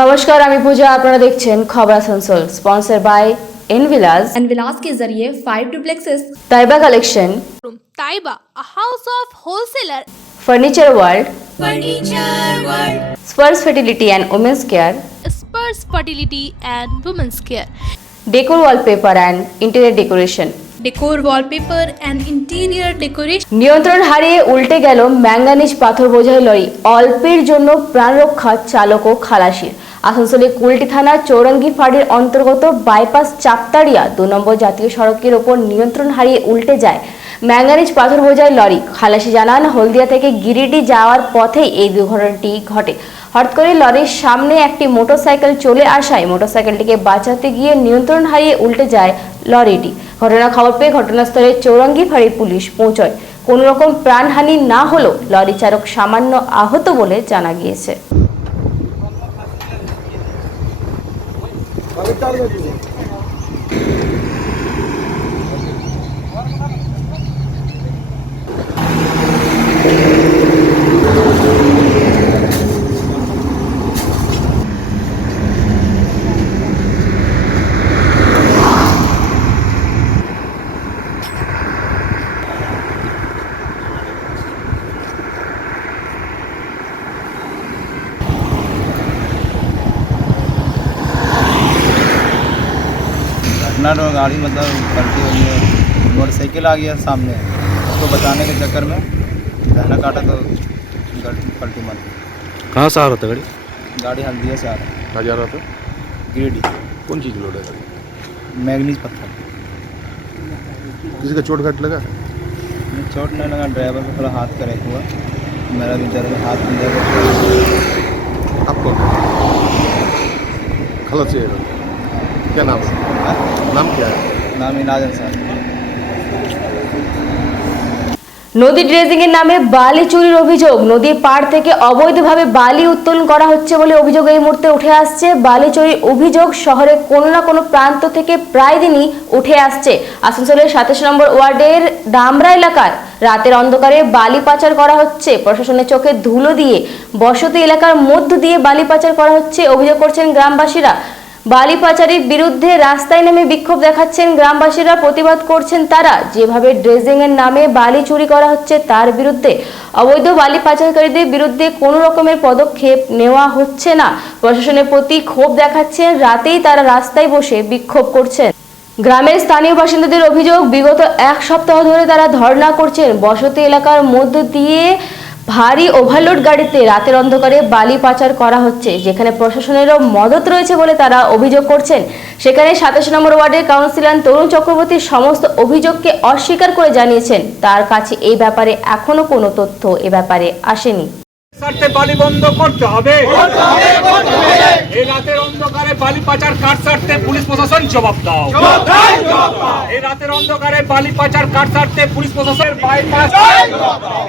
नमस्कार, আমি পূজা। আপনারা দেখছেন খবর আসানসোল, স্পন্সর বাই एनविलास के जरिए 5 duplexes Taiba collection, Taiba, a house of wholesaler. Furniture world, Spurs fertility and women's care, Spurs Fertility and Women's Care. Decor wallpaper and interior decoration. Decor wallpaper and interior decoration. নিয়ন্ত্রণ হারিয়ে উল্টে গেল manganese পাথর বোঝাই lorry, অল্পের জন্য প্রাণ রক্ষা চালক ও খালাসির। আসানসোলে কুলটি থানা চৌরঙ্গি ফাঁড়ির অন্তর্গত বাইপাস চাপতাড়িয়া 2 নম্বর জাতীয় সড়কের ওপর নিয়ন্ত্রণ হারিয়ে উল্টে যায় ম্যাঙ্গানিজ পাথর বোঝাই লরি। খালাসি জানান, হলদিয়া থেকে গিরিডি যাওয়ার পথেই এই দুর্ঘটনাটি ঘটে। হঠাৎ করে লরির সামনে একটি মোটরসাইকেল চলে আসায় মোটরসাইকেলটিকে বাঁচাতে গিয়ে নিয়ন্ত্রণ হারিয়ে উল্টে যায় লরিটি। ঘটনার খবর পেয়ে ঘটনাস্থলে চৌরঙ্গি ফাঁড়ির পুলিশ পৌঁছয়। কোনো রকম প্রাণহানি না হলেও লরি চালক সামান্য আহত বলে জানা গিয়েছে। और गाड़ी मतलब पलटी हुई है, मोटरसाइकिल आ गया सामने, उसको बचाने के चक्कर में धरना काटा तो पलटी मार दी। कहाँ से आ रहा था गाड़ी? गाड़ी हल्दिया से आ रहा कहाँ जा रहा था? गिरडी। कौन चीज़ लोड है गाड़ी? मैग्नीज पत्थर। किसी का चोट घाट लगा? चोट नहीं लगा, ड्राइवर को थोड़ा हाथ का हुआ, मेरा भी दर्द, हाथ में दर्द। आपको खलत से क्या नाम है? नाम क्या है? नाम इनाज अंसारी। নদী ড্রেজিং এর নামে বালি চুরির অভিযোগ। নদীর পাড় থেকে অবৈধভাবে বালি উত্তোলন করা হচ্ছে বলে অভিযোগ এই মুহূর্তে উঠে আসছে। বালি চুরির অভিযোগ শহরে কোনো না কোনো প্রান্ত থেকে প্রায় দিনই উঠে আসছে। আসানসোলের 27 নম্বর ওয়ার্ডের ডামরা এলাকার রাতের অন্ধকারে বালি পাচার করা হচ্ছে। প্রশাসনের চোখে ধুলো দিয়ে বসতি এলাকার মধ্য দিয়ে বালি পাচার করা হচ্ছে অভিযোগ করছেন গ্রামবাসীরা। বালি পাচারের বিরুদ্ধে রাস্তায় নেমে বিক্ষোভ দেখাচ্ছেন গ্রামবাসীরা, প্রতিবাদ করছেন তারা। যেভাবে ড্রেজিং এর নামে বালি চুরি করা হচ্ছে তার বিরুদ্ধে, অবৈধ বালি পাচারকারীদের বিরুদ্ধে কোনো রকমের পদক্ষেপ নেওয়া হচ্ছে না। প্রশাসনের প্রতি ক্ষোভ দেখাচ্ছেন, রাতেই তারা রাস্তায় বসে বিক্ষোভ করছেন। গ্রামের স্থানীয় বাসিন্দাদের অভিযোগ, বিগত 1 সপ্তাহ ধরে তারা ধর্ণা করছেন। বসতি এলাকার মধ্য দিয়ে ভারী ওভারলোড গাড়িতে রাতের অন্ধকারে বালি পাচার করা হচ্ছে, যেখানে প্রশাসনেরও মদত রয়েছে বলে তারা অভিযোগ করছেন। সেখানে 27 নম্বর ওয়ার্ডের কাউন্সিলর তরুণ চক্রবর্তী সমস্ত অভিযোগকে অস্বীকার করে জানিয়েছেন তার কাছে এই ব্যাপারে এখনো কোনো তথ্য এ ব্যাপারে আসেনি। বালি বন্ধ করতে হবে। এই রাতের অন্ধকারে বালি পাচার কাট ছাড়তে পুলিশ প্রশাসন জবাব দাও। এই রাতের অন্ধকারে বালি পাচার কাট ছাড়তে পুলিশ প্রশাসনের বাইপাস,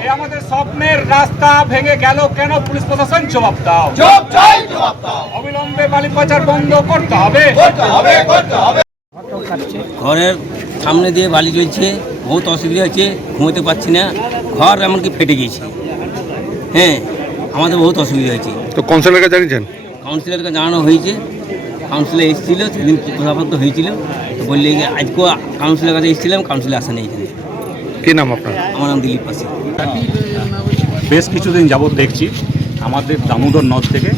এই আমাদের স্বপ্নের রাস্তা ভেঙে গেল কেন? পুলিশ প্রশাসন জবাব দাও। অবিলম্বে বালি পাচার বন্ধ করতে হবে। ঘরের সামনে দিয়ে বালি চলছে, বহুত অসুবিধা হচ্ছে, ঘুমোতে পারছি না, ঘর এমনকি ফেটে গিয়েছে। হ্যাঁ, আমাদের বহুত অসুবিধা হয়েছে। তো কাউন্সিলরকে জানিয়েছেন? কাউন্সিলরকে জানানো হয়েছে, কাউন্সিলর এসেছিল, সেদিন কথাবার্তা হয়েছিল, তো বললে যে আজকেও কাউন্সিলর কাছে এসেছিলাম, কাউন্সিলর আসে নেই এখানে। কী নাম আপনার? আমার নাম দিলীপ পাশি। বেশ কিছুদিন যাবৎ দেখছি আমাদের দামোদর নদ থেকে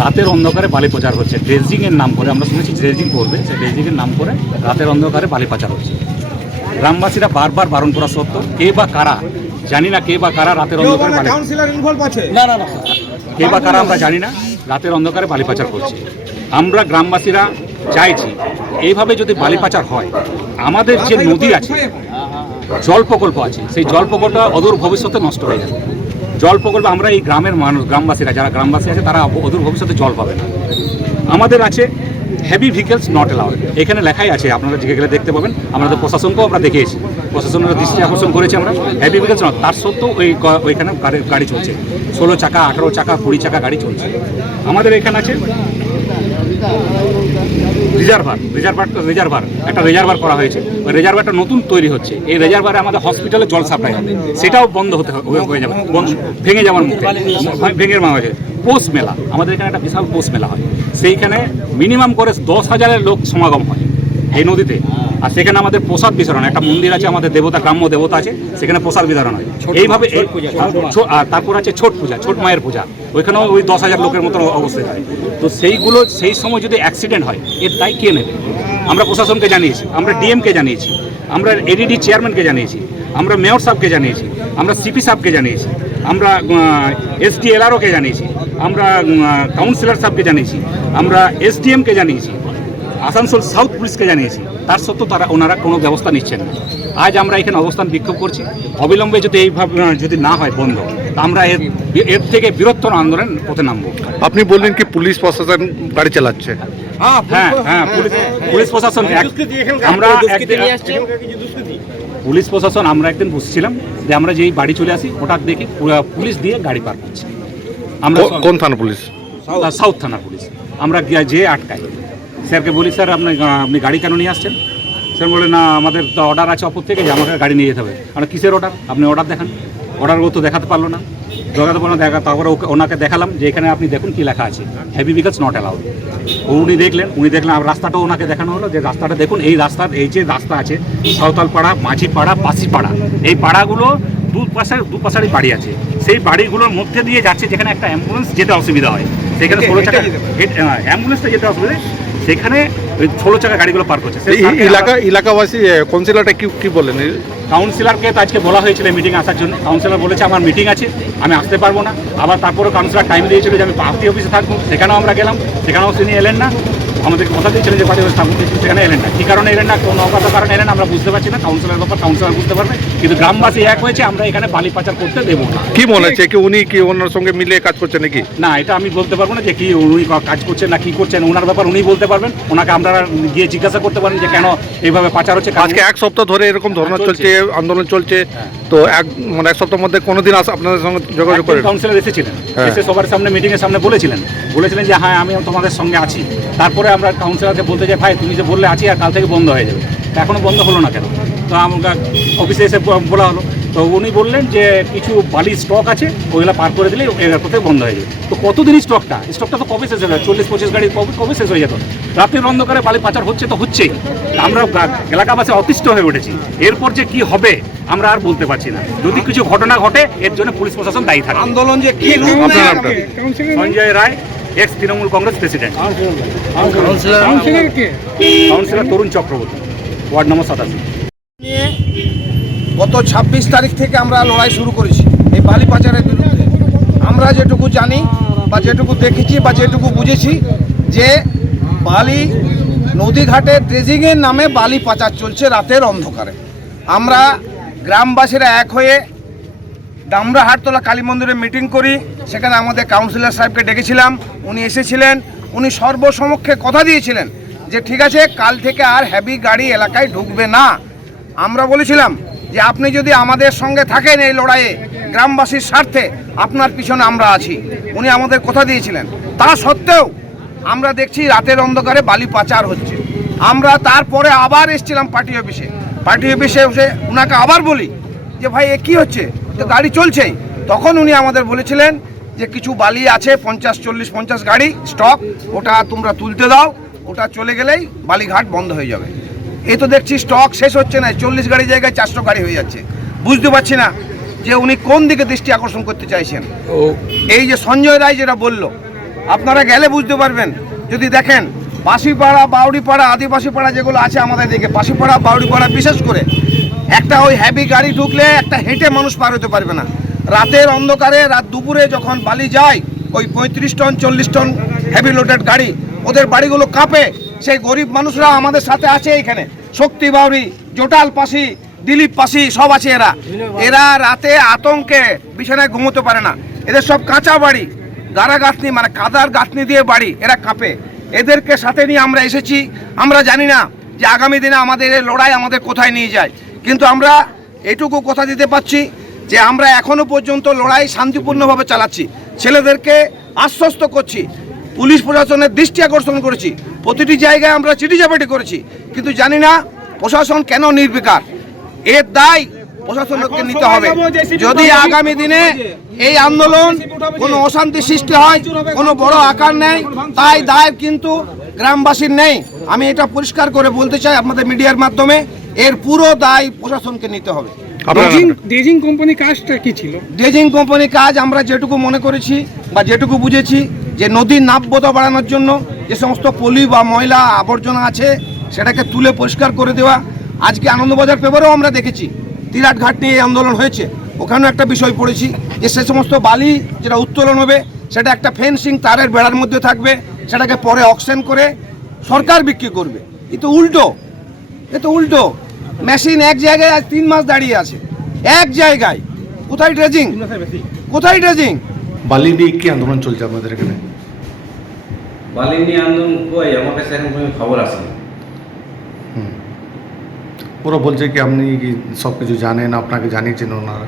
রাতের অন্ধকারে বালি পাচার হচ্ছে। ড্রেজিংয়ের নাম করে, আমরা শুনেছি ড্রেজিং করবে, সেই ড্রেজিংয়ের নাম করে রাতের অন্ধকারে বালি পাচার হচ্ছে। গ্রামবাসীরা বারবার বারণ করা সত্ত্বেও কে বা কারা, জানি না কে বা কারা রাতের অন্ধকারে কে বা কারা আমরা জানি না, রাতের অন্ধকারে বালি পাচার করছে। আমরা গ্রামবাসীরা চাইছি এইভাবে যদি বালি পাচার হয়, আমাদের যে নদী আছে, জল প্রকল্প আছে, সেই জল প্রকল্পটা অদূর ভবিষ্যতে নষ্ট হয়ে যাবে। জল প্রকল্প আমরা এই গ্রামের মানুষ, গ্রামবাসীরা যারা গ্রামবাসী আছে তারা অদূর ভবিষ্যতে জল পাবে না। আমাদের আছে হেভি ভেহিকলস নট অ্যালাউড, এখানে লেখাই আছে, আপনারা জিজ্ঞেস গেলে দেখতে পাবেন। আমাদের প্রশাসনকেও আমরা দেখেছি, প্রশাসনের দৃষ্টি আকর্ষণ করেছি আমরা, হেভি ভেহিকলস নট। তার সত্ত্বেও ওইখানে গাড়ি চলছে, 16 চাকা, 18 চাকা, 20 চাকা গাড়ি চলছে। আমাদের এখানে আছে রিজার্ভার একটা রিজার্ভার করা হয়েছে। ওই রিজার্ভারটা নতুন তৈরি হচ্ছে। এই রিজার্ভারে আমাদের হসপিটালে জল সাপ্লাই হবে, সেটাও বন্ধ হয়ে যাবে, ভেঙে যাওয়ার মুখে, ভেঙে হয়েছে। পৌষ মেলা, আমাদের এখানে একটা বিশাল পৌষ মেলা হয়, সেইখানে মিনিমাম করে 10,000 লোক সমাগম হয় এই নদীতে। আর সেখানে আমাদের প্রসাদ বিতরণ, একটা মন্দির আছে আমাদের দেবতা, গ্রাম্য দেবতা আছে, সেখানে প্রসাদ বিতরণ হয় এইভাবে। আর তারপর আছে ছট পূজা, ছট মায়ের পূজা, ওইখানেও ওই 10,000 লোকের মতো অবস্থায় হয়। তো সেইগুলো সেই সময় যদি অ্যাক্সিডেন্ট হয় এর দায় কে নেবে? আমরা প্রশাসনকে জানিয়েছি, আমরা ডিএমকে জানিয়েছি, আমরা এডিডি চেয়ারম্যানকে জানিয়েছি, আমরা মেয়র সাহেবকে জানিয়েছি, আমরা সিপি সাহেবকে জানিয়েছি, আমরা SDLROকে জানিয়েছি, আমরা কাউন্সিলর সাহেবকে জানিয়েছি, আমরা SDMকে জানিয়েছি, আসানসোল সাউথ পুলিশকে জানিয়েছি। তার সত্ত্বেও ওনারা কোনো ব্যবস্থা নিচ্ছেন না। আজ আমরা এখানে অবস্থান বিক্ষোভ করছি। অবিলম্বে যদি এইভাবে যদি না হয় বন্ধ, তা আমরা এর থেকে বৃহত্তর আন্দোলন পথে নামবো। আপনি বললেন কি পুলিশ প্রশাসন গাড়ি চালাচ্ছে? হ্যাঁ, পুলিশ প্রশাসন আমরা পুলিশ প্রশাসন আমরা একদিন বসছিলাম যে আমরা যেই বাড়ি চলে আসি হঠাৎ দেখি পুলিশ দিয়ে গাড়ি পার করছে। আমরা কোন থানা পুলিশ? সাউথ থানা পুলিশ। আমরা যে আটকাই, স্যারকে বলি স্যার আপনি গাড়ি কেন নিয়ে আসছেন? স্যার বলে না আমাদের তো অর্ডার আছে অপর থেকে যে আমাকে গাড়ি নিয়ে যেতে হবে। আমরা কিসের অর্ডার? আপনি অর্ডার দেখান। অর্ডারও তো দেখাতে পারলো না, তারপরে ওনাকে দেখালাম যে এখানে আপনি দেখুন কি লেখা আছে, হেভি ভেহিকলস নট অ্যালাউড। উনি দেখলেন আর রাস্তাটাও ওনাকে দেখানো হলো যে রাস্তাটা দেখুন, এই যে রাস্তা আছে সাঁওতালপাড়া, মাঝিপাড়া, পাশিপাড়া, এই পাড়াগুলো দুপাশারই বাড়ি আছে, সেই বাড়িগুলোর মধ্যে দিয়ে যাচ্ছে যেখানে একটা অ্যাম্বুলেন্স যেতে অসুবিধা হয়, সেখানে 16 চাকা অ্যাম্বুলেন্সটা যেতে অসুবিধা, সেখানে ওই 16 চাকা গাড়িগুলো পার করছে। এলাকাবাসী কাউন্সিলরটা কি বলেন? কাউন্সিলরকে তো আজকে বলা হয়েছিল মিটিং আসার জন্য। কাউন্সিলর বলেছে আমার মিটিং আছে, আমি আসতে পারবো না। আবার তারপরে কাউন্সিলর টাইম দিয়েছিল যে আমি পার্টি অফিসে থাকবো, সেখানেও আমরা গেলাম, সেখানেও তিনি এলেন না। আমাদেরকে কথা দিয়েছিলেন যে পার্টি অফিসে থাকবো, কিন্তু সেখানে এলেন না। কী কারণে এলেন না, কোন অজ্ঞাত কারণে এলেন আমরা বুঝতে পারছি না। কাউন্সিলর ব্যাপার কাউন্সিলর বুঝতে পারবে, কিন্তু গ্রামবাসী এক হয়েছে আমরা এখানে বালি পাচার করতে দেবো না। কি মনে হচ্ছে কি উনি কি ওনার সঙ্গে মিলে কাজ করছেন নাকি? না, এটা আমি বলতে পারবো না যে কি উনি কাজ করছেন না কি করছেন, ওনার ব্যাপার উনি বলতে পারবেন। ওনাকে আপনারা গিয়ে জিজ্ঞাসা করতে পারেন যে কেন এইভাবে পাচার হচ্ছে। আজকে 1 সপ্তাহ ধরে এরকম ধর্ণা চলছে, আন্দোলন চলছে, তো এক সপ্তাহের মধ্যে কোনোদিন আপনাদের সঙ্গে যোগাযোগ করে কাউন্সিলর এসেছিলেন, এসে সবার সামনে মিটিংয়ের সামনে বলেছিলেন যে হ্যাঁ আমি তোমাদের সঙ্গে আছি। তারপরে আমরা কাউন্সিলরকে বলতে যাই ভাই তুমি যে বললে আছি আর কাল থেকে বন্ধ হয়ে যাবে, এখনও বন্ধ হলো না কেন? তো আমরা অফিসে এসে বলা হলো, তো উনি বললেন যে কিছু বালির স্টক আছে, ওইগুলো পার করে দিলে এয়ারপোর্ট থেকে বন্ধ হয়ে যাবে। তো কতদিন স্টকটা তো কবে শেষ হয়ে যাবে? 40-25 গাড়ি কবে শেষ হয়ে যেত? রাতের অন্ধকারে বালি পাচার হচ্ছে তো হচ্ছেই। আমরা এলাকাবাসী অতিষ্ঠ হয়ে উঠেছি। এরপর যে কি হবে আমরা আর বলতে পারছি না। যদি কিছু ঘটনা ঘটে এর জন্য পুলিশ প্রশাসন দায়ী থাকে। আন্দোলন যে কি Sanjay Roy, ex Trinamool Congress president. Councillor Tarun Chakraborty, ward number 87। নিয়ে গত 26 তারিখ থেকে আমরা লড়াই শুরু করেছি এই বালি পাচারের বিরুদ্ধে। আমরা যেটুকু জানি বা যেটুকু দেখেছি বা যেটুকু বুঝেছি যে বালি নদীঘাটে ড্রেজিংয়ের নামে বালি পাচার চলছে রাতের অন্ধকারে। আমরা গ্রামবাসীরা এক হয়ে দামরা হাটতলা কালী মন্দিরে মিটিং করি। সেখানে আমাদের কাউন্সিলর সাহেবকে ডেকেছিলাম, উনি এসেছিলেন। উনি সর্বসমক্ষে কথা দিয়েছিলেন যে ঠিক আছে কাল থেকে আর হেভি গাড়ি এলাকায় ঢুকবে না। আমরা বলেছিলাম যে আপনি যদি আমাদের সঙ্গে থাকেন এই লড়াইয়ে গ্রামবাসীর স্বার্থে, আপনার পিছনে আমরা আছি। উনি আমাদের কথা দিয়েছিলেন। তা সত্ত্বেও আমরা দেখছি রাতের অন্ধকারে বালি পাচার হচ্ছে। আমরা তারপরে আবার এসেছিলাম পার্টি অফিসে এসে ওনাকে আবার বলি যে ভাই এ কী হচ্ছে, তো গাড়ি চলছেই। তখন উনি আমাদের বলেছিলেন যে কিছু বালি আছে 50 গাড়ি স্টক, ওটা তোমরা তুলতে দাও, ওটা চলে গেলেই বালিঘাট বন্ধ হয়ে যাবে। এই তো দেখছি স্টক শেষ হচ্ছে না, 40 গাড়ি জায়গায় 400 গাড়ি হয়ে যাচ্ছে। বুঝতে পারছি না যে উনি কোন দিকে দৃষ্টি আকর্ষণ করতে চাইছেন। এই যে সঞ্জয় রায় যেটা বলল, আপনারা গেলে বুঝতে পারবেন। যদি দেখেন পাশিপাড়া, বাউড়িপাড়া, আদিবাসী পাড়া যেগুলো আছে আমাদের দিকে, পাশিপাড়া, বাউড়িপাড়া বিশেষ করে একটা ওই হেভি গাড়ি ঢুকলে একটা হেঁটে মানুষ পার হতে পারবে না। রাতের অন্ধকারে রাত দুপুরে যখন বালি যায়, ওই 35 টন 40 টন হেভি লোডেড গাড়ি, ওদের বাড়িগুলো কাঁপে। সেই গরিব মানুষরা আমাদের সাথে আছে এইখানে, শক্তি বাউরি, জোটাল পাশি, দিলীপ পাশি সব আছে। এরা রাতে আতঙ্কে বিছানায় ঘুমোতে পারে না। এদের সব কাঁচা বাড়ি, গাড়া গাঁথনি মানে কাদার গাঁথনি দিয়ে বাড়ি, এরা কাঁপে। এদেরকে সাথে নিয়ে আমরা এসেছি। আমরা জানি না যে আগামী দিনে আমাদের এই লড়াই আমাদের কোথায় নিয়ে যায়, কিন্তু আমরা এটুকু কথা দিতে পারছি যে আমরা এখনো পর্যন্ত লড়াই শান্তিপূর্ণভাবে চালাচ্ছি। ছেলেদেরকে আশ্বস্ত করছি, পুলিশ প্রশাসনের দৃষ্টি আকর্ষণ করেছি, প্রতিটি জায়গায় আমরা চিঠিচাপাটি করেছি, কিন্তু জানি না প্রশাসন কেন নির্বিকার। এর দায় প্রশাসনকে নিতে হবে। যদি আগামী দিনে এই আন্দোলন কোনো অশান্তি সৃষ্টি হয়, কোনো বড় আকার নেয়, তাই দায় কিন্তু গ্রামবাসীর নেই। আমি এটা পরিষ্কার করে বলতে চাই আপনাদের মিডিয়ার মাধ্যমে, এর পুরো দায় প্রশাসনকে নিতে হবে। ড্রেজিং কোম্পানি কাজটা কি ছিল? ড্রেজিং কোম্পানির কাজ আমরা যেটুকু মনে করেছি বা যেটুকু বুঝেছি, যে নদীর নাব্যতা বাড়ানোর জন্য যে সমস্ত পলি বা ময়লা আবর্জনা আছে সেটাকে তুলে পরিষ্কার করে দেওয়া। আজকে আনন্দবাজার পেপারেও আমরা দেখেছি তিরাট ঘাট নিয়ে এই আন্দোলন হয়েছে, ওখানেও একটা বিষয় পড়েছি যে সে সমস্ত বালি যেটা উত্তোলন হবে সেটা একটা ফেন্সিং তারের বেড়ার মধ্যে থাকবে, সেটাকে পরে অকশন করে সরকার বিক্রি করবে। এ তো উল্টো। মেশিন এক জায়গায় আজ 3 মাস দাঁড়িয়ে আছে, এক জায়গায়। কোথায় ড্রেজিং? বালি নিয়ে কি আন্দোলন চলছে আপনাদের এখানে? বালি নিয়ে আন্দোলন কই, আমার কাছে এখন কোনো খবর আসেনি। ওরা বলছে কি আপনি কি সব কিছু জানেন, আপনাকে জানিয়েছেন ওনারা?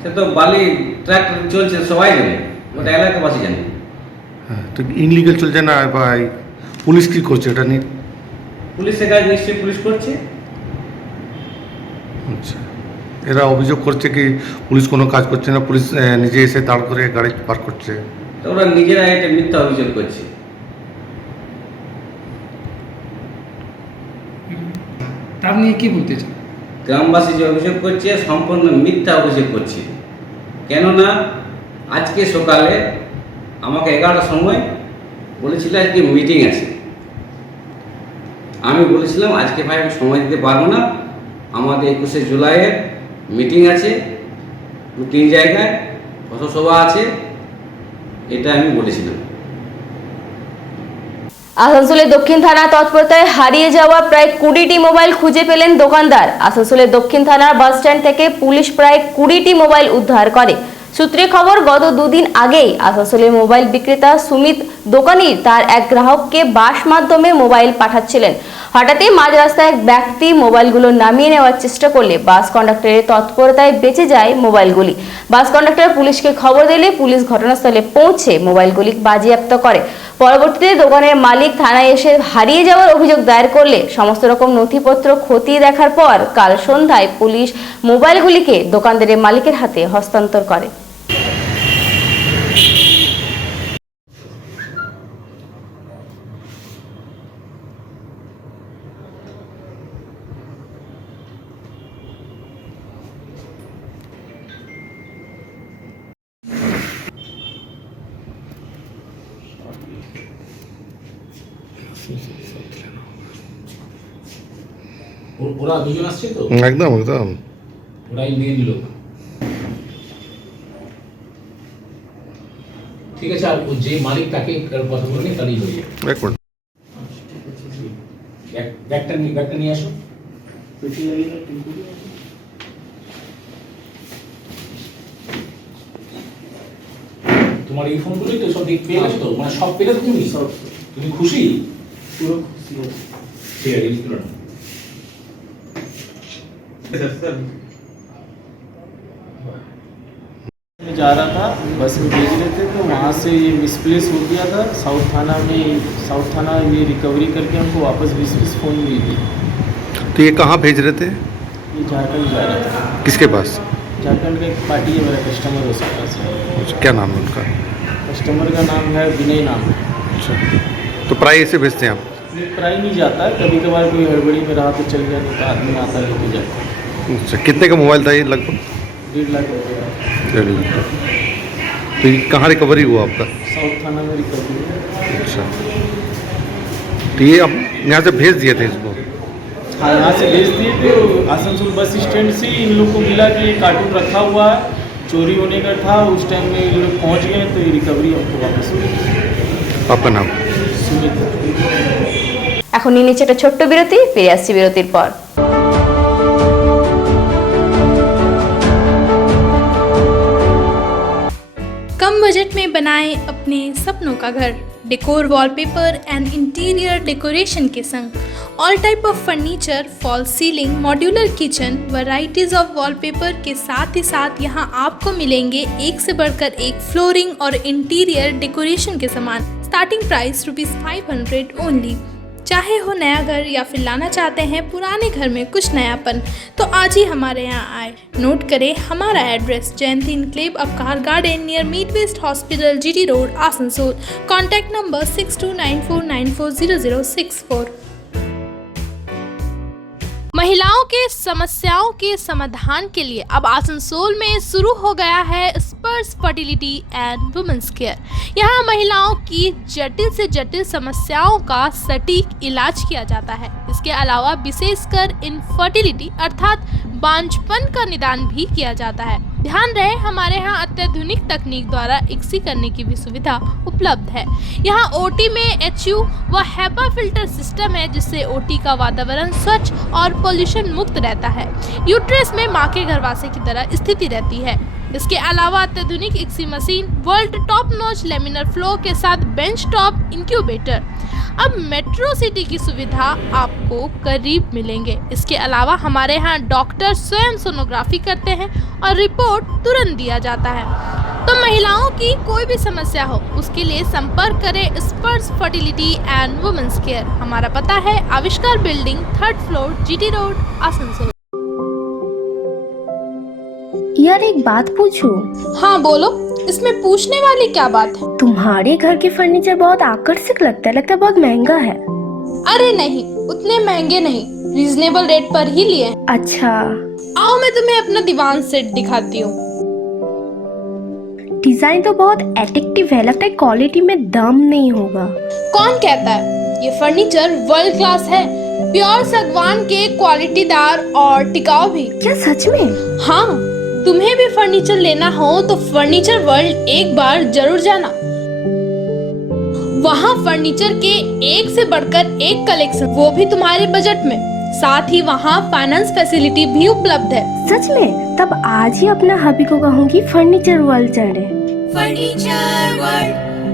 সে তো বালি ট্রাক চলছে, সবাই জানে, ওটা এলাকাবাসী জানে। হ্যাঁ, তো ইনলিগাল চলছে না বা পুলিশ কি করছে এটা নিয়ে? পুলিশের কাজ নিশ্চয়ই পুলিশ করছে। আচ্ছা, এরা অভিযোগ করছে কি পুলিশ কোনো কাজ করছে না, পুলিশ নিজে এসে দাঁড় করে গাড়ি পার করছে। তো ওরা নিজেরা এটা মিথ্যা অভিযোগ করছে। তার নিয়ে কি বলতে চান? গ্রামবাসী যে অভিযোগ করছে সম্পূর্ণ মিথ্যা অভিযোগ করছে। কেননা আজকে সকালে আমাকে 11টার সময় বলেছিল আজকে মিটিং আছে। আমি বলেছিলাম আজকে ভাই আমি সময় দিতে পারবো না, আমাদের 21শে জুলাইয়ের মিটিং আছে 2-3 জায়গায়, পথসভা আছে, এটা আমি বলেছিলাম। আসানসোলের দক্ষিণ থানা তৎপরতায় হারিয়ে যাওয়া প্রায় 20টি মোবাইল খুঁজে পেলেন দোকানদার। আসানসোলের দক্ষিণ থানার বাস স্ট্যান্ড থেকে পুলিশ প্রায় 20টি মোবাইল উদ্ধার করে। সূত্রে খবর, গত 2 দিন আগেই আসানসোলের মোবাইল বিক্রেতা সুমিত দোকানি তার এক গ্রাহককে বাস মাধ্যমে মোবাইল পাঠাচ্ছিলেন। হঠাৎই মাঝ রাস্তায় এক ব্যক্তি মোবাইলগুলো নামিয়ে নেওয়ার চেষ্টা করলে বাস কন্ডাক্টরের তৎপরতায় বেঁচে যায় মোবাইলগুলি। বাস কন্ডাক্টর পুলিশকে খবর দিলে পুলিশ ঘটনাস্থলে পৌঁছে মোবাইলগুলি বাজেয়াপ্ত করে। পরবর্তীতে দোকানের মালিক থানায় এসে হারিয়ে যাওয়ার অভিযোগ দায়ের করলে সমস্ত রকম নথিপত্র খতিয়ে দেখার পর কাল সন্ধ্যায় পুলিশ মোবাইলগুলিকে দোকানদারের মালিকের হাতে হস্তান্তর করে। ওরা দুজন আসছে তো? একদম ওরাই মেন লোক। ঠিক আছে, আর যে মালিক তাকে কথা বলে নিয়ে তারই হয়ে যাবে। ব্যাগটা নিয়ে আসো। তোমার এই ফোনগুলোই তো সব পেয়ে গেছো তো, মানে সব পেলে তুমি খুশি? পুরো খুশি। ঠিক আছে, मैं जा रहा था, बस में भेज रहे थे, तो वहाँ से ये मिसप्लेस हो गया था। साउथ थाना ये रिकवरी करके हमको वापस 20 फ़ोन मिल गई। तो ये कहाँ भेज रहे थे? ये झारखंड जा रहा था। किसके पास? झारखंड का एक पार्टी है, मेरा कस्टमर हो सकता है। क्या नाम है उनका? कस्टमर का नाम है विनय नाम है। अच्छा, तो प्राय ऐसे भेजते हैं आप? प्राय नहीं जाता है, कभी कभार कोई हड़बड़ी में रहा तो चल जाने का आदमी आता लेके जाता है। अच्छा, कितने का मोबाइल था ये लगभग? 1.5 लाख रुपये। 1.5 लाख। तो ये कहाँ रिकवरी हुआ आपका? साउथ थाना में रिकवरी हुआ। अच्छा, तो ये आप यहाँ से भेज दिए थे इसको? हाँ, यहाँ से भेज दिए थे। आसनसोल बस स्टैंड से इन लोग को मिला कि ये कार्टून रखा हुआ है, चोरी होने का था। उस टाइम में ये लोग पहुँच गए तो ये रिकवरी हमको वापस हो गई। आपका नाम? सुमित। এখন নিয়ে নিচ্ছে একটা ছোট্ট বিরতি, ফিরে আসছি বিরতির পর। कम बजट में बनाएं अपने सपनों का घर। Decor wallpaper and interior decoration के संग all type of furniture, fall ceiling, modular kitchen, varieties of wallpaper के साथ ही साथ यहाँ आपको मिलेंगे एक से बढ़कर एक फ्लोरिंग और इंटीरियर डेकोरेशन के सामान। Starting price ₹500 only. चाहे हो नया घर या फिर लाना चाहते हैं पुराने घर में कुछ नयापन, तो आज ही हमारे यहाँ आए। नोट करें हमारा address, Jayanti enclave Upkar garden near मीट वेस्ट hospital, GT road, Asansol. Contact number 6294940064। महिलाओं के समस्याओं के समाधान के लिए अब आसनसोल में शुरू हो गया है स्पर्श फर्टिलिटी एंड वुमेन्स केयर। यहाँ महिलाओं की जटिल से जटिल समस्याओं का सटीक इलाज किया जाता है। इसके अलावा विशेषकर इनफर्टिलिटी अर्थात बांझपन का निदान भी किया जाता है। ध्यान रहे हमारे यहाँ अत्याधुनिक तकनीक द्वारा इक्सी करने की भी सुविधा उपलब्ध है। यहाँ ओटी में HU व हेपा फिल्टर सिस्टम है, जिससे ओटी का वातावरण स्वच्छ और पोल्यूशन मुक्त रहता है। यूट्रस में माँ के गर्भाशय की तरह स्थिति रहती है। इसके अलावा अत्याधुनिक ICSI machine, world top notch laminar flow के साथ बेंच टॉप इंक्यूबेटर। अब मेट्रो सिटी की सुविधा आपको करीब मिलेंगे। इसके अलावा हमारे यहाँ डॉक्टर स्वयं सोनोग्राफी करते हैं और रिपोर्ट तुरंत दिया जाता है। तो महिलाओं की कोई भी समस्या हो उसके लिए संपर्क करें स्पर्श फर्टिलिटी एंड वुमेन्स केयर। हमारा पता है आविष्कार building, 3rd floor, GT road, Asansol. यार एक बात पूछूं? हाँ बोलो, इसमें पूछने वाली क्या बात है? तुम्हारे घर के फर्नीचर बहुत आकर्षक लगता है बहुत महंगा है। अरे नहीं, उतने महंगे नहीं, रीजनेबल रेट पर ही लिए हैं। अच्छा, आओ मैं तुम्हें अपना दीवान सेट दिखाती हूँ। डिजाइन तो बहुत एट्रैक्टिव है, लगता है क्वालिटी में दम नहीं होगा। कौन कहता है? ये फर्नीचर वर्ल्ड क्लास है, प्योर सागवान के, क्वालिटीदार और टिकाऊ भी। क्या सच में? हाँ, तुम्हें भी फर्नीचर लेना हो तो फर्नीचर वर्ल्ड एक बार जरूर जाना। वहाँ फर्नीचर के एक से बढ़कर एक कलेक्शन, वो भी तुम्हारे बजट में। साथ ही वहाँ फाइनेंस फैसिलिटी भी उपलब्ध है। सच में? तब आज ही अपना हबी को कहूँगी फर्नीचर वर्ल्ड चढ़े।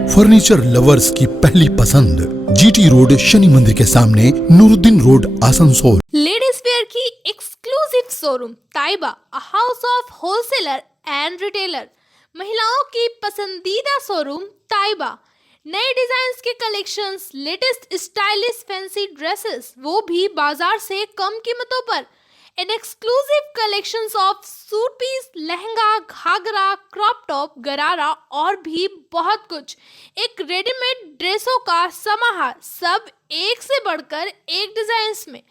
फर्नीचर लवर्स की पहली पसंद, जीटी रोड, शनि मंदिर के सामने, Nuruddin road, Asansol. Ladies wear की exclusive showroom Taiba, a house of wholesaler and retailer. महिलाओं की पसंदीदा शोरूम ताइबा, नए डिजाइन्स के collections, latest stylish fancy dresses, वो भी बाजार से कम कीमतों पर। An exclusive collections of suit piece, lehenga, ghagra, crop top, gharara और भी बहुत कुछ। एक रेडीमेड ड्रेसों का समाहार, सब एक से बढ़कर एक डिजाइन्स में।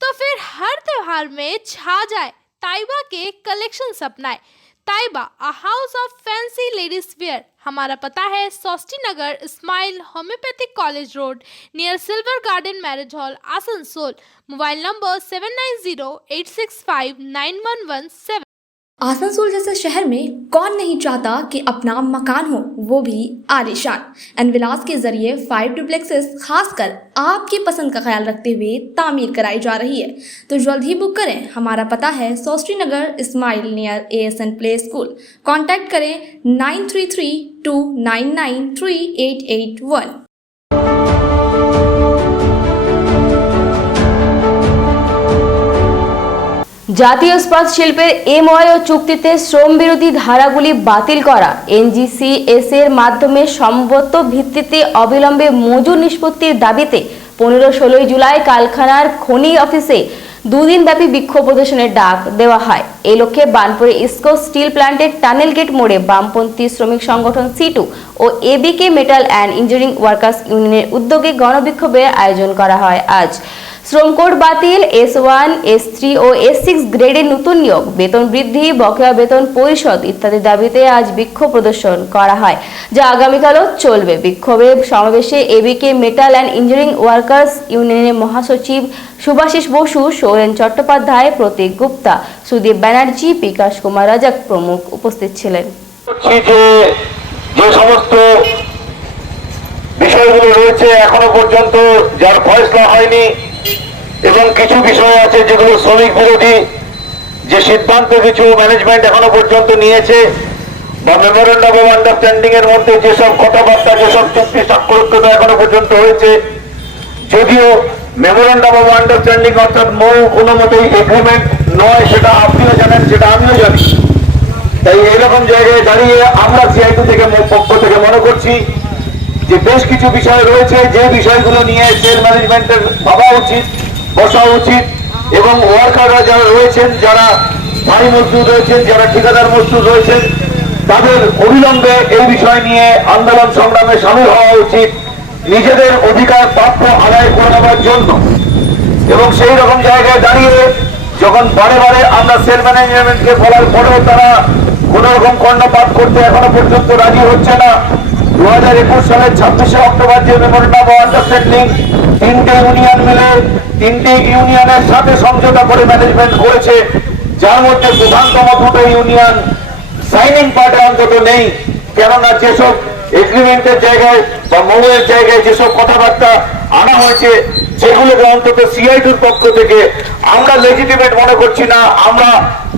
तो फिर हर त्योहार में छा जाए ताइबा के कलेक्शंस अपनाए। Taiba, a house of fancy ladies wear. हमारा पता है Sosti Nagar, smile homeopathic college road, near silver garden marriage hall, Asansol. Mobile number 7908659117। Asansol जैसे शहर में कौन नहीं चाहता कि अपना मकान हो, वो भी आलीशान। एनविलास के जरिए 5 डुप्लेक्सेस खासकर आपकी पसंद का ख्याल रखते हुए तामीर कराई जा रही है। तो जल्द ही बुक करें। हमारा पता है Sosti Nagar, smile near ASN play school. Contact करें 9332993881। জাতীয় ইস্পাত শিল্পের MOU চুক্তিতে শ্রম বিরোধী ধারাগুলি বাতিল করা, NGCS এর মাধ্যমে সম্মত ভিত্তিতে অবিলম্বে মজুর নিষ্পত্তির দাবিতে 15-16 জুলাই কারখানার খনি অফিসে দুদিনব্যাপী বিক্ষোভ প্রদর্শনের ডাক দেওয়া হয়। এই লক্ষ্যে বানপুরে ইসকো স্টিল প্ল্যান্টের টানেল গেট মোড়ে বামপন্থী শ্রমিক সংগঠন C2 ও ABK metal and engineering workers ইউনিয়নের উদ্যোগে গণবিক্ষোভের আয়োজন করা হয়। আজ শ্রম কোড বাতিল, S1, S3 ও S6 গ্রেডের নতুন নিয়োগ, বেতন বৃদ্ধি, বকেয়া বেতন পরিশোধ ইত্যাদি দাবিতে আজ বিক্ষোভ প্রদর্শন করা হয়, যা আগামীকালও চলবে। বিক্ষোভে সমাবেশে ABK metal and engineering workers ইউনিয়নের মহাসচিব সুভাষিস বসু, সৌরেন চট্টোপাধ্যায়, প্রতীক গুপ্তা, সুদীপ ব্যানার্জি, বিকাশ কুমার রাজাক প্রমুখ উপস্থিত ছিলেন। যে সমস্ত বিষয়গুলো রয়েছে এখনো পর্যন্ত যার ফয়সলা হয়নি এবং কিছু বিষয় আছে যেগুলো শ্রমিক বিরোধী, যে সিদ্ধান্ত কিছু ম্যানেজমেন্ট এখনো পর্যন্ত নিয়েছে বা মেমোরেন্ডাম অফ আন্ডারস্ট্যান্ডিং এর মধ্যে যেসব কথাবার্তা, যেসব চুক্তি স্বাক্ষরিত এখনো পর্যন্ত হয়েছে, যদিও মেমোরেন্ডাম অফ আন্ডারস্ট্যান্ডিং অর্থাৎ কোনো মতেই এগ্রিমেন্ট নয়, সেটা আপনিও জানেন, সেটা আমিও জানি। তাই এরকম জায়গায় দাঁড়িয়ে আমরা CI2 থেকে পক্ষ থেকে মনে করছি যে বেশ কিছু বিষয় রয়েছে, যে বিষয়গুলো নিয়ে সেল ম্যানেজমেন্টের ভাবা উচিত, বসা উচিত, এবং ওয়ার্কাররা যারা রয়েছেন, যারা স্থায়ী মজদুর রয়েছেন, যারা ঠিকাদার মজদুর রয়েছেন, তাদের অবিলম্বে এই বিষয় নিয়ে আন্দোলন সংগ্রামে সামিল হওয়া উচিত, নিজেদের অধিকার প্রাপ্য আদায় করে নেওয়ার জন্য। এবং সেই রকম জায়গায় দাঁড়িয়ে যখন বারে বারে আমরা সেল ম্যানেজমেন্টকে বলার পরেও তারা কোন রকম কর্ণপাত করতে এখনো পর্যন্ত রাজি হচ্ছে না, 2021 সালের 26শে অক্টোবর যে মেমোরেন্ডাম অফ আন্ডারস্ট্যান্ডিং 3টে ইউনিয়ন মিলে 3টে ইউনিয়নের সাথে সমঝোতা করে ম্যানেজমেন্ট করেছে, যার মধ্যে প্রধানতম 2টো ইউনিয়ন সাইনিং পার্টে অন্তত নেই। কেননা যেসব এগ্রিমেন্টের জায়গায় বা মৌয়ের জায়গায় যেসব কথাবার্তা আনা হয়েছে, যেগুলোকে অন্তত সিআইটির পক্ষ থেকে আমরা লেজিটিমেট মনে করছি না, আমরা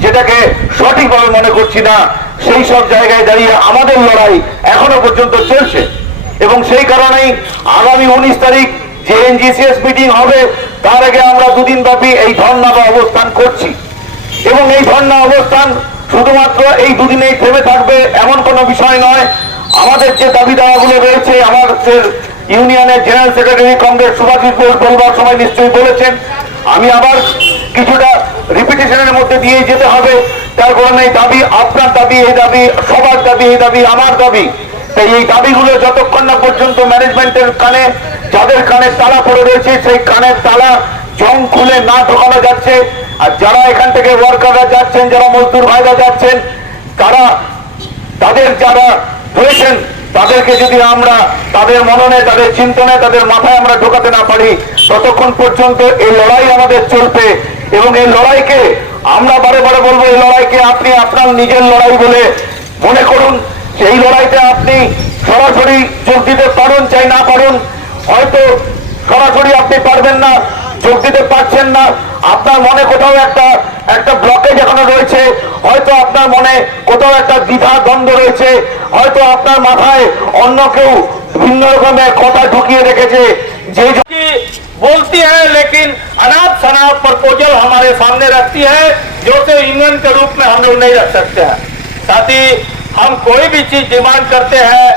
যেটাকে সঠিকভাবে মনে করছি না, সেই সব জায়গায় দাঁড়িয়ে আমাদের লড়াই এখনো পর্যন্ত চলছে। এবং সেই কারণেই আগামী 19 তারিখ যে এনজিসিএস মিটিং হবে, তার আগে আমরা 2 দিন ব্যাপী এই ধর্ণা বা অবস্থান করছি। এবং এই ধর্ণা অবস্থান শুধুমাত্র এই 2 দিনেই থেমে থাকবে এমন কোনো বিষয় নয়। আমাদের যে দাবি দাওয়াগুলো রয়েছে, আমাদের ইউনিয়নের general secretary comrade Subhashis Bose বলবার সময় নিশ্চয়ই বলেছেন, আমি আবার কিছুটা রিপিটেশনের মধ্যে দিয়ে যেতে হবে। তার কারণে এই দাবি আপনার দাবি, এই দাবি সবার দাবি, এই দাবি আমার দাবি। তাই এই দাবিগুলো যতক্ষণ না পর্যন্ত ম্যানেজমেন্টের কানে, যাদের কানে তালা পড়ে রয়েছে, সেই কানের তালা জং খুলে না ঢোকানো যাচ্ছে, আর যারা এখান থেকে ওয়ার্কাররা যাচ্ছেন, যারা মজদুর ভাইরা যাচ্ছেন, তারা তাদের যারা রয়েছেন তাদেরকে যদি আমরা তাদের মননে, তাদের চিন্তনে, তাদের মাথায় আমরা ঢোকাতে না পারি, ততক্ষণ পর্যন্ত এই লড়াই আমাদের চলবে। এবং এই লড়াইকে আমরা বারে বারে বলবো, এই লড়াইকে আপনি আপনার নিজের লড়াই বলে মনে করুন। সেই লড়াইতে আপনি সরাসরি যোগ দিতে পারুন চাই না পারুন, হয়তো সরাসরি আপনি পারবেন না, যোগ দিতে পারছেন না, আপনার মনে কোথাও একটা ব্লকেজ এখনো রয়েছে, হয়তো আপনার মনে কোথাও একটা দ্বিধা দ্বন্দ্ব রয়েছে, হয়তো আপনার মাথায় অন্য কেউ ভিন্ন রকমের কথা ঢুকিয়ে রেখেছে, যে बोलती है, लेकिन अनाप शनाप प्रपोजल हमारे सामने रखती है, जो से यूनियन के रूप में हम लोग नहीं रख सकते हैं। साथ ही हम कोई भी चीज डिमांड करते हैं,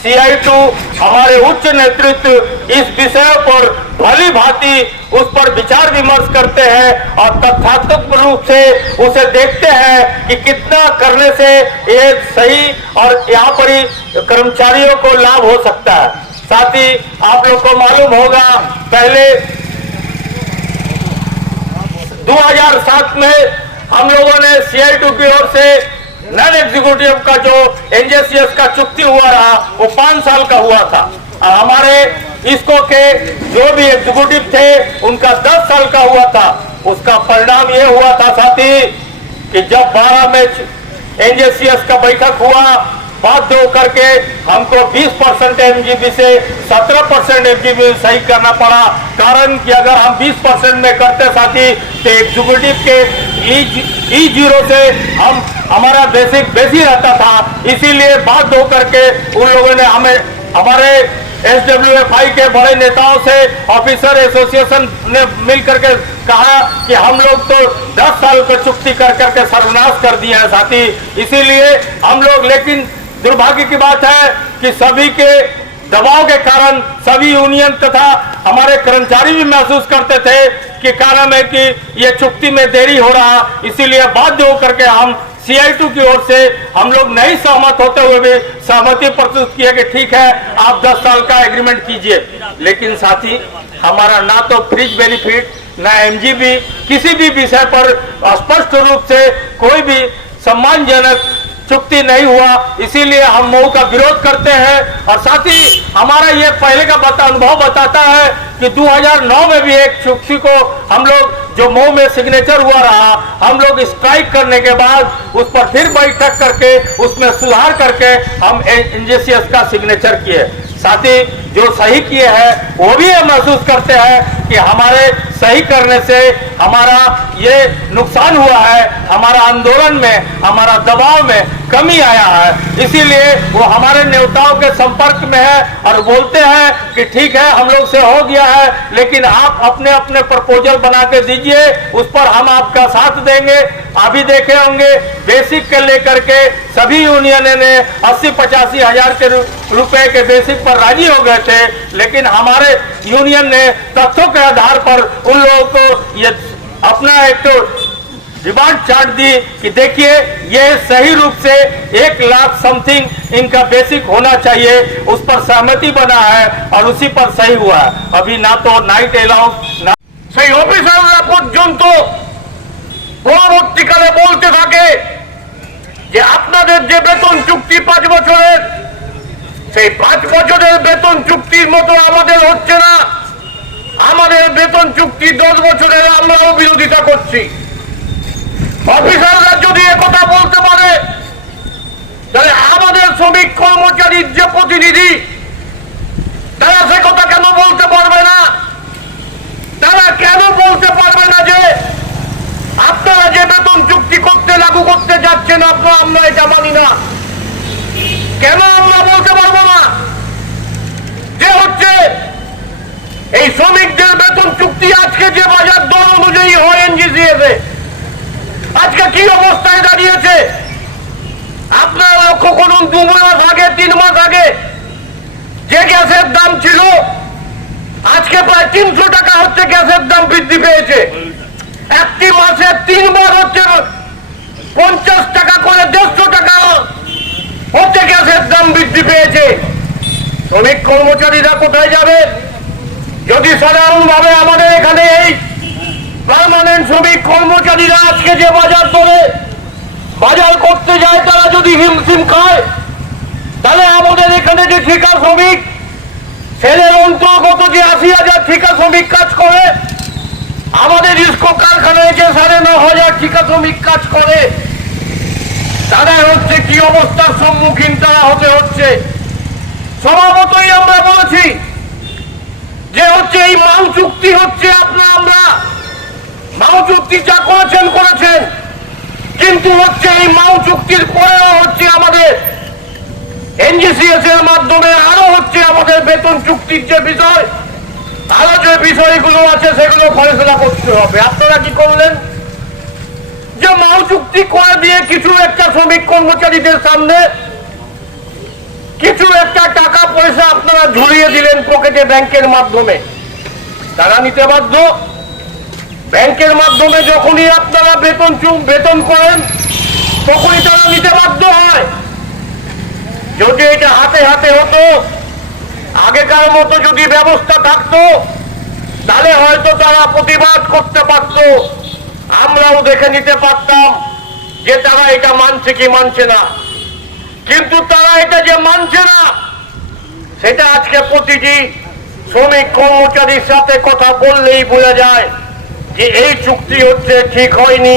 CI2 हमारे उच्च नेतृत्व इस विषय पर भली भांति उस पर विचार विमर्श करते हैं और तथ्यात्मक रूप से उसे देखते हैं कि कितना करने से ये सही और यहाँ पर ही कर्मचारियों को लाभ हो सकता है। साथ ही आप लोग को मालूम होगा, पहले 2007 में हम लोगों ने CI2 की ओर से नॉन एग्जीक्यूटिव का जो एनजेसीएस का चुक्ति हुआ रहा, वो 5 साल का हुआ था। और हमारे इसको के जो भी एग्जीक्यूटिव थे, उनका 10 साल का हुआ था। उसका परिणाम ये हुआ था साथी कि जब 12 में एनजेसीएस का बैठक हुआ, बाध्य होकर के हमको 20% एमजीबी से 17% एमजीबी सही करना पड़ा। कारण कि अगर हम 20% में करते साथी, तो एग्जीक्यूटिव के E0 से हमारा बेसिक बेसी रहता था। इसीलिए बाध्य होकर के उन लोगों ने हमारे SWFI के बड़े नेताओं से, ऑफिसर एसोसिएशन ने मिल करके कहा कि हम लोग तो 10 साल को चुक्ति कर करके सर्वनाश कर दिए हैं साथी। इसीलिए हम लोग, लेकिन दुर्भाग्य की बात है कि सभी के दबाव के कारण सभी यूनियन तथा हमारे कर्मचारी भी महसूस करते थे कि कारण है कि ये चुक्ति में देरी हो रहा। इसीलिए बाध्य होकर के हम CI2 की ओर से हम लोग नहीं सहमत होते हुए भी सहमति प्रस्तुत किया कि ठीक है, आप 10 साल का एग्रीमेंट कीजिए। लेकिन साथी हमारा ना तो फ्रिज बेनिफिट, ना एमजीबी, किसी भी विषय पर स्पष्ट रूप से कोई भी सम्मानजनक चुक्ति नहीं हुआ। इसीलिए हम मऊ का विरोध करते हैं। और साथ ही हमारा ये पहले का अनुभव बताता है कि 2009 में भी एक चुक्ति को हम लोग, जो मऊ में सिग्नेचर हुआ रहा, हम लोग स्ट्राइक करने के बाद उस पर फिर बैठक करके उसमें सुधार करके हम एनजेसीएस का सिग्नेचर किए। साथ ही जो सही किए हैं वो भी हम महसूस करते हैं कि हमारे सही करने से हमारा ये नुकसान हुआ है, हमारा आंदोलन में, हमारा दबाव में कमी आया है। इसीलिए वो हमारे नेताओं के संपर्क में है और बोलते हैं कि ठीक है हम लोग से हो गया है, लेकिन आप अपने अपने प्रपोजल बना के दीजिए, उस पर हम आपका साथ देंगे। अभी देखे होंगे बेसिक के लेकर के सभी यूनियन ने 80-85 हजार के रुपए के बेसिक पर राजी हो गए थे, लेकिन हमारे यूनियन ने तथ्यों के आधार पर उन लोगों को ये अपना एक तो डिमांड चार्ट दी कि देखिए ये सही रूप से 1 लाख समथिंग इनका बेसिक होना चाहिए, उस पर सहमति बना है और उसी पर सही हुआ है। अभी ना तो नाइट अलाउंस ना সেই অফিসাররা পর্যন্ত পরবর্তীকালে বলতে থাকে যে আপনাদের যে বেতন চুক্তি 5 বছরের, সেই 5 বছরের বেতন চুক্তির মতো আমাদের হচ্ছে না, আমাদের বেতন চুক্তি 10 বছরের, আমরাও বিরোধিতা করছি। অফিসাররা যদি একথা বলতে পারে তাহলে আমাদের শ্রমিক কর্মচারীর যে প্রতিনিধি তারা সে কথা কেন বলতে পারবে না? তারা কেন বলতে পারবে না যে আপনারা যে বেতন চুক্তি করতে লাগু করতে যাচ্ছেন আমরা এটা মানি না? কেন আমরা বলতে পারবো না যে হচ্ছে এই শ্রমিকদের বেতন চুক্তি আজকে যে বাজার দর অনুযায়ী হয় এনজিসিএস-এ, আজকে কি অবস্থায় দাঁড়িয়েছে আপনারা লক্ষ্য করুন। 2 মাস আগে 3 মাস আগে যে গ্যাসের দাম ছিল আজকে প্রায় 300 টাকা হচ্ছে গ্যাসের দাম বৃদ্ধি পেয়েছে। একটি মাসে 3 বার হচ্ছে 50 টাকা করে 150 টাকা হচ্ছে গ্যাসের দাম বৃদ্ধি পেয়েছে। শ্রমিক কর্মচারীরা কোথায় যাবে যদি সাধারণভাবে আমাদের এখানে এই পার্মানেন্ট শ্রমিক কর্মচারীরা আজকে যে বাজার দরে বাজার করতে যায় তারা যদি হিমশিম খায়, তাহলে আমাদের এখানে যে ঠিকা শ্রমিক সেলের অন্তর্গত যে 80,000 ঠিকা শ্রমিক কাজ করে, আমাদের ইস্কো কারখানায় যে 9,500 ঠিকা শ্রমিক কাজ করে, তাদের হচ্ছে কি অবস্থার সম্মুখীন তারা হতে হচ্ছে। স্বভাবতই আমরা বলেছি যে হচ্ছে এই মাউ চুক্তি হচ্ছে আমরা মাউ চুক্তি যা করেছেন, কিন্তু হচ্ছে এই মাউ চুক্তির পরেও হচ্ছে আমাদের এনজিসিএস এর মাধ্যমে আরো হচ্ছে আমাদের বেতন চুক্তির যে বিষয়, আরো যে বিষয়গুলো আছে সেগুলো ফয়সলা করতে হবে। আপনারা কি করলেন যে মাউ চুক্তি করে দিয়ে কিছু একটা শ্রমিক কর্মচারীদের সামনে কিছু একটা টাকা পয়সা আপনারা ঝুলিয়ে দিলেন পকেটে ব্যাংকের মাধ্যমে। তারা নিতে বাধ্য। ব্যাংকের মাধ্যমে যখনই আপনারা বেতন করেন তখনই তারা নিতে বাধ্য হয়। যদি এটা হাতে হাতে হতো, আগেকার মতো যদি ব্যবস্থা থাকতো, তাহলে হয়তো তারা প্রতিবাদ করতে পারত, আমরাও দেখে নিতে পারতাম যে তারা এটা মানছে কি মানছে না। কিন্তু তারা এটা যে মানছে না সেটা আজকে প্রতিটি শ্রমিক কর্মচারীর সাথে কথা বললেই বোঝা যায় যে এই চুক্তি হচ্ছে ঠিক হয়নি,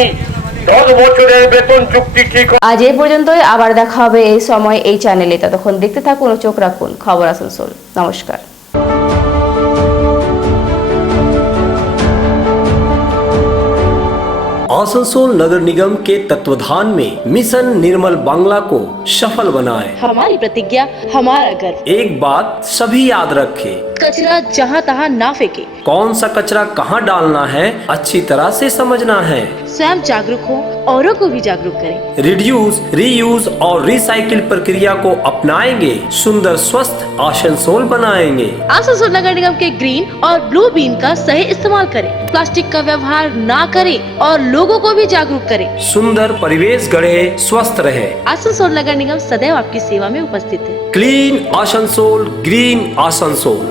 10 বছরের বেতন চুক্তি ঠিক। আজ এই পর্যন্তই, আবার দেখা হবে এই সময় এই চ্যানেলে। ততক্ষণ দেখতে থাকুন ও চোখ রাখুন খবর আসানসোল। নমস্কার। आसनसोल नगर निगम के तत्वाधान में मिशन निर्मल बांग्ला को सफल बनाएं। हमारी प्रतिज्ञा हमारा गर्व। एक बात सभी याद रखें, कचरा जहाँ तहाँ ना फेंके। कौन सा कचरा कहाँ डालना है अच्छी तरह से समझना है। स्वयं जागरूक हो, औरों को भी जागरूक करें। रिड्यूस, रीयूज और रिसाइकिल प्रक्रिया को अपनाएंगे, सुंदर स्वस्थ आसनसोल बनाएंगे। आसनसोल नगर निगम के ग्रीन और ब्लू बीन का सही इस्तेमाल करें, प्लास्टिक का व्यवहार ना करें और लोगों को भी जागरूक करें। सुंदर परिवेश गढ़े, स्वस्थ रहे। आसनसोल नगर निगम सदैव आपकी सेवा में उपस्थित है। Clean Asansol, green Asansol.